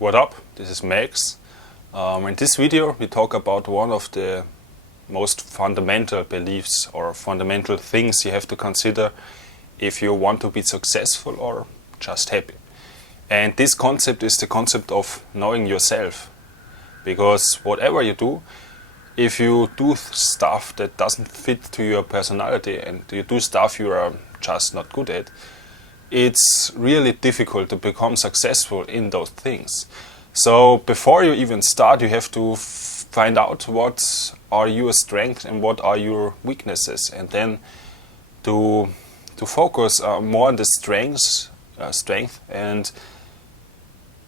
What up? This is Max. In this video we talk about one of the most fundamental beliefs or fundamental things you have to consider if you want to be successful or just happy. And this concept is the concept of knowing yourself. Because whatever you do, if you do stuff that doesn't fit to your personality and you do stuff you are just not good at, it's really difficult to become successful in those things. So before you even start, you have to find out what are your strengths and what are your weaknesses, and then to focus more on the strength, and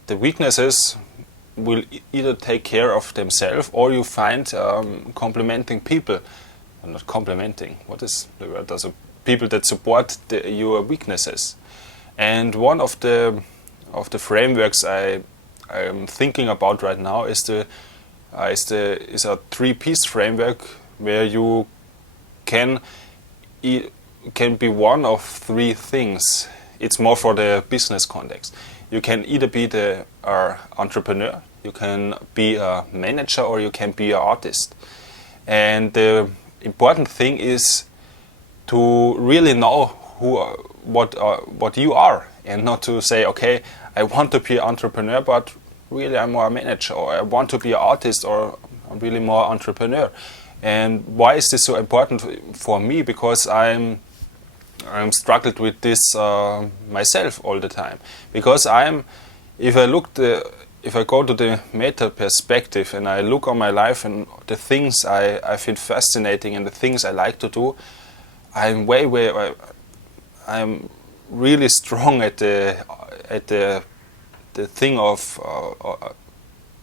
the weaknesses will either take care of themselves or you find complementing people. Not complementing, what is the word? Also people that support your weaknesses. And one of the frameworks I'm thinking about right now is a three-piece framework where you can be one of three things. It's more for the business context. You can either be the entrepreneur, you can be a manager, or you can be an artist. And the important thing is to really know what you are, and not to say, okay, I want to be an entrepreneur, but really I'm more a manager, or I want to be an artist, or I'm really more entrepreneur. And why is this so important for me? Because I'm struggled with this myself all the time. Because if I go to the meta perspective and I look on my life and the things I find fascinating and the things I like to do, I'm really strong at the thing of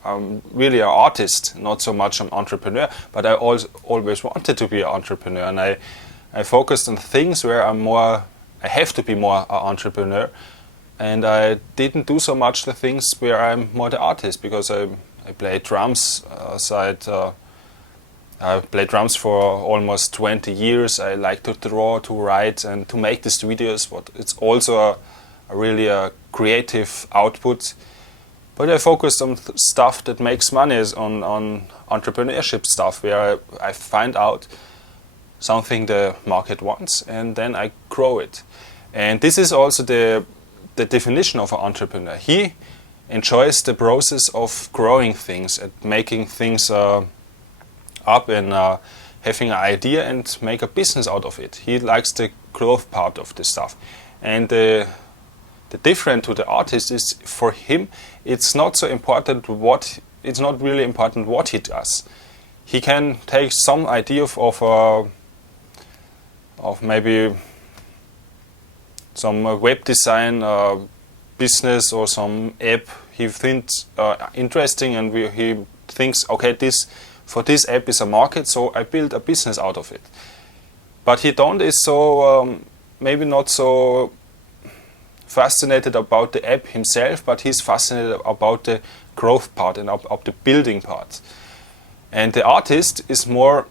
I'm really an artist, not so much an entrepreneur. But I always wanted to be an entrepreneur, and I focused on things where I have to be more an entrepreneur, and I didn't do so much the things where I'm more the artist, because I play drums I played drums for almost 20 years. I like to draw, to write, and to make these videos. But it's also really a creative output. But I focused on stuff that makes money, on entrepreneurship stuff, where I find out something the market wants, and then I grow it. And this is also the definition of an entrepreneur. He enjoys the process of growing things and making things up and having an idea and make a business out of it. He likes the growth part of the stuff. And the difference to the artist is, for him, it's not really important what he does. He can take some idea of maybe some web design business or some app he thinks interesting, and he thinks, okay, for this app is a market, so I build a business out of it. But he is so maybe not so fascinated about the app himself, but he's fascinated about the growth part and of the building part. And the artist is more,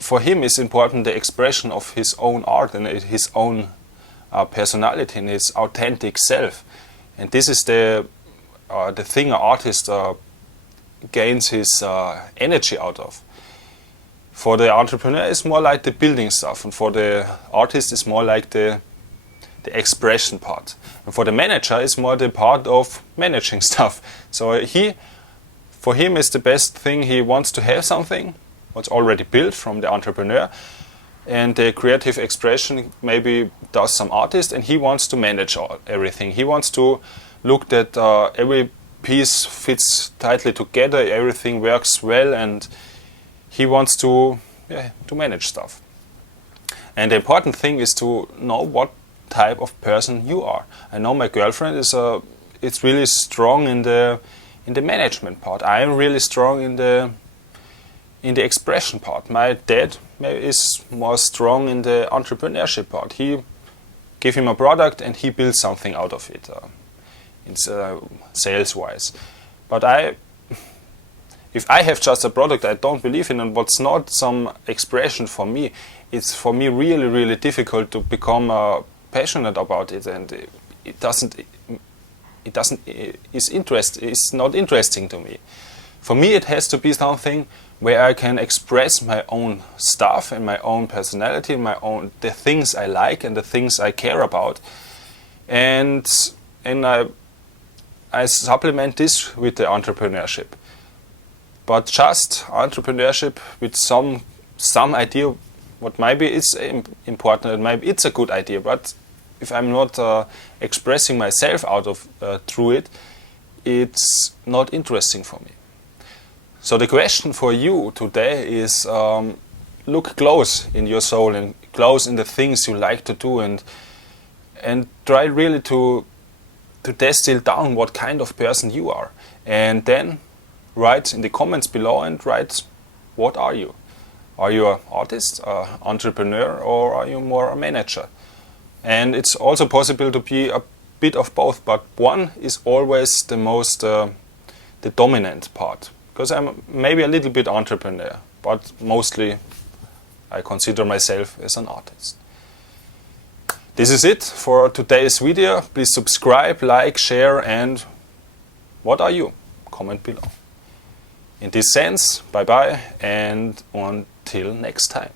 for him is important the expression of his own art and his own personality and his authentic self. And this is the thing an artist gains his energy out of. For the entrepreneur, it's more like the building stuff, and for the artist, it's more like the expression part. And for the manager, it's more the part of managing stuff. So for him, is the best thing. He wants to have something what's already built from the entrepreneur, and the creative expression maybe does some artist, and he wants to manage everything. He wants to look that every piece fits tightly together, everything works well, and he wants to manage stuff. And the important thing is to know what type of person you are. I know my girlfriend it's really strong in the management part. I am really strong in the expression part. My dad is more strong in the entrepreneurship part. He give him a product and he builds something out of it. It's sales-wise. But if I have just a product I don't believe in and what's not some expression for me, it's for me really, really difficult to become passionate about it, and it doesn't it doesn't is not interesting to me. For me, it has to be something where I can express my own stuff and my own personality, the things I like and the things I care about, and I supplement this with the entrepreneurship. But just entrepreneurship with some idea, what maybe is important, and maybe it's a good idea, but if I'm not expressing myself out of through it, it's not interesting for me. So the question for you today is, look close in your soul and close in the things you like to do, and try really to distill down what kind of person you are, and then write in the comments below and write, what are you? Are you an artist, entrepreneur, or are you more a manager? And it's also possible to be a bit of both, but one is always the most the dominant part, because I'm maybe a little bit entrepreneur, but mostly I consider myself as an artist. This is it for today's video. Please subscribe, like, share, and what are you? Comment below. In this sense, bye bye, and until next time.